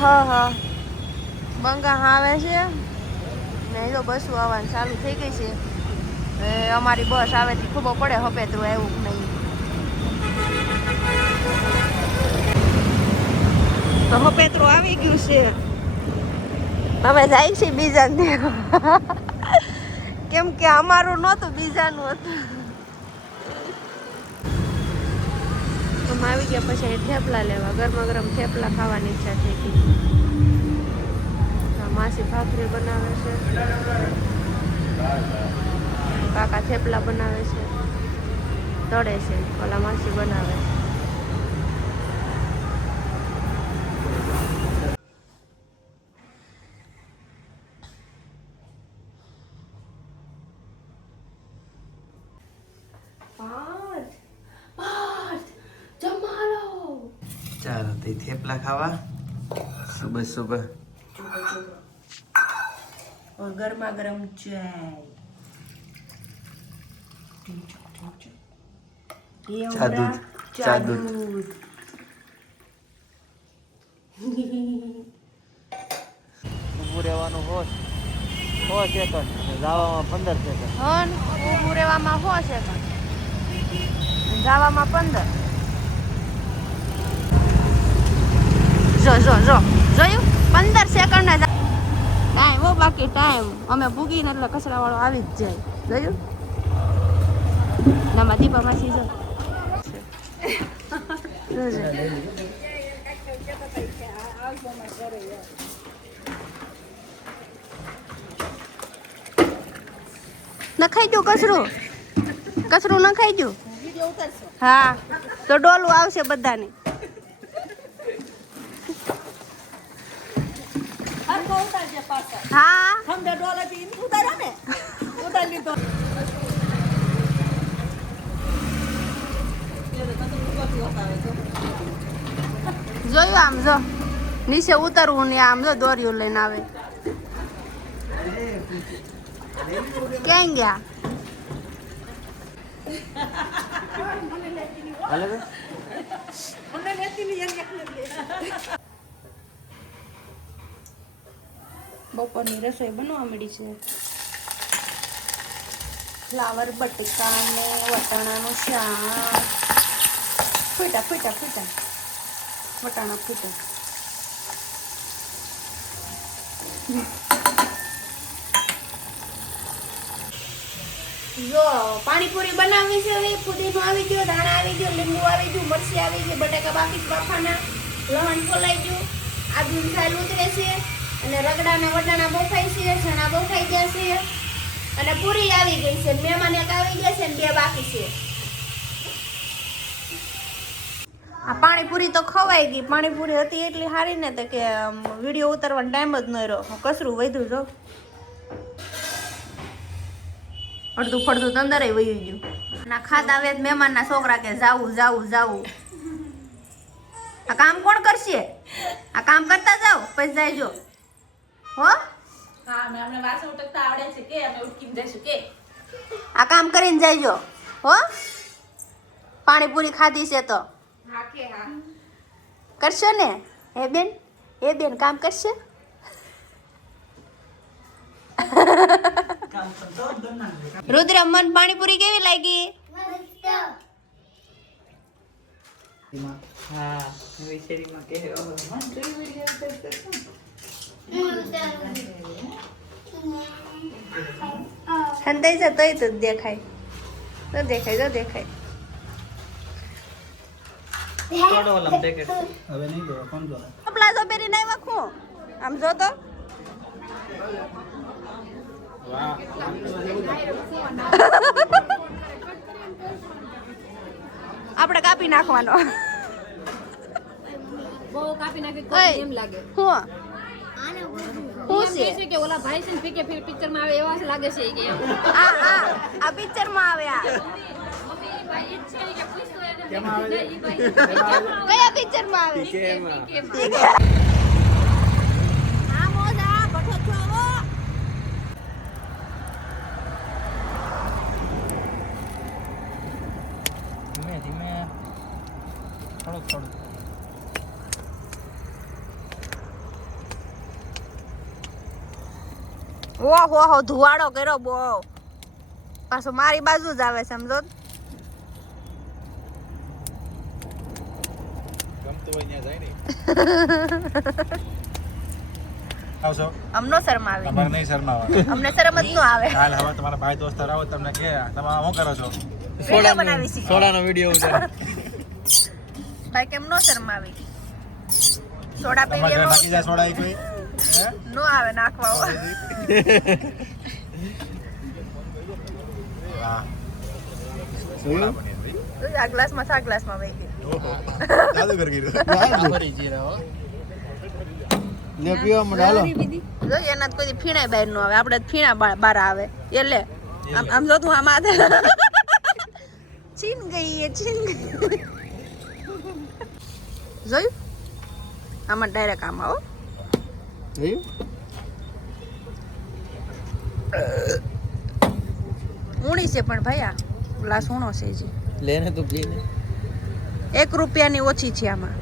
હા બંગા આવે છે ને જો બસો આવવાનું ચાલુ થઈ ગઈ છે. અમારી બસ આવે થી ખબર પડે હપેતરું આવ્યું કે નહીં. તો હપેતરું આવી ગયું છે. હવે જાય છે બીજા ને કેમ કે અમારું નહોતું બીજાનું હતું. અમે આવી ગયા પછી થેપલા લેવા, ગરમા ગરમ થેપલા ખાવાની ઈચ્છા થઈ ગઈ. માસી ભાખરી બનાવે છે, કાકા થેપલા બનાવે છે, તળે છે, ઓલા માસી બનાવે. ચાલો તે થેપલા ખાવા સુબહ સુબહ. और गरमा गरम चाय, ચા દૂધ. ઊભું રહેવાનું 100 સેકન્ડ, જવામાં 15 સેકન્ડ. ઊભું રહેવામાં 100 સેકન્ડ, જવામાં 15. જોયું 15 સેકન્ડ ના ટાઈમ હો, બાકી ટાઈમ અમે ભૂગીને એટલે કચરા વાળો આવી જ જાય. જોયું નામાં દીપા માસી જો નખાઈ ગયું કચરું નખાઈ ગયું. હા તો ડોલું આવશે બધાને. હા જોયું આમ જો નીચે ઉતરવું ને આમ જો દોરીઓ લઈને આવે. ક્યાં ગયા? બપોરની રસોઈ બનવા મળી છે. ફ્લાવર બટેકા ને વટાણાનું શાક. ફૂટા વટાણા ફૂટા. જો પાણીપુરી બનાવી છે. હવે પુદીનો આવી ગયો, ધાણા આવી ગયો, લીંબુ આવી ગયું, મરચી આવી ગઈ, બટેકા બાકી બાફાના, લહણ ફોલાઈ ગયું, આદુ છાલ ઉતરે છે અને રગડા ને વટાણા બફાઈ છે, ચણા બફાઈ ગયા છે અને પૂરી આવી ગઈ છે. મહેમાન એક આવી ગયા છે ને 2 બાકી છે. આ પાણીપુરી તો ખવાઈ ગઈ. પાણીપુરી હતી એટલી સારી ને કે વિડીયો ઉતારવાનો ટાઈમ જ ન રહ્યો. કસરું વધ્યું જો અડધું ફડધું તંદરે વહી ગયું. ના ખાતા વેત મહેમાનના છોકરા કે જાવું. આ કામ કોણ કરશે? આ કામ કરતા જાવ પછી જાયજો હો. હા મે અમને વાસણ ઉટકતા આવડે છે કે અમે ઉટકીને જઈશું કે આ કામ કરીને જાયજો હો. પાણીપુરી ખાધી છે તો હા કે હા કરશો ને? એ બેન કામ કરશે. રુદ્ર મન પાણીપુરી કેવી લાગી? હા વિશેરીમાં કે મન જોઈ વિડિયો ઉતારતો હંદાઈ જતો તો દેખાય થોડો ઓલા પેકેટ હવે નહીં જોવા કોણ જોવા. પ્લાઝો પહેરીને આવ્યા ખો આમ જો તો આપણે કાપી નાખવાનો. બહુ કાપી નાખે કોઈ એમ લાગે હું છે કે ઓલા ભાઈ છે ને પીકે પિક્ચર માં આવે એવા લાગે છે કે આ પિક્ચર માં આવે. આ કયા પિક્ચર માં આવે? હા મોજા બઠો છો આવો. થોડુંક ઓહો હો ધુવાડો કર્યો બહુ પાછો મારી બાજુ જ આવે સમજો ગમતું હોય ત્યાં જાય ને આવશો અમનો શરમ આવે તમારે નહીં શરમાવા અમને શરમ જ ન આવે કાલ હવે તમારા ભાઈ દોસ્તાર આવો તમને કે તમે શું કરો છો વિડિયો બનાવી છે સોડાનો વિડિયો ઉતાર ભાઈ કેમ નો શરમ આવે સોડા તમારા ઘરે પીવી નાખી જાય સોડા ઈ કોઈ હે નો આવે નાખવા વાહ જોયું? આ ગ્લાસમાં સા ગ્લાસમાં વહી ગઈ ઓહો જાદુ કરી ગયું ભરી જીરા હો લે પીવા મને હાલો જો એના કોઈ ફીણા બહાર નો આવે આપણે ફીણા બહાર આવે એટલે આમ જો તું આમ આધે ચીન ગઈ એ ચીન ગઈ જોયું આમાં ડાયરેક્ટ આમ આવો જોયું ઊણી છે પણ ભાઈ આ ગ્લાસ ઊણો છે જી લેને તું પીને 1 રૂપિયાની ઓછી છે આમાં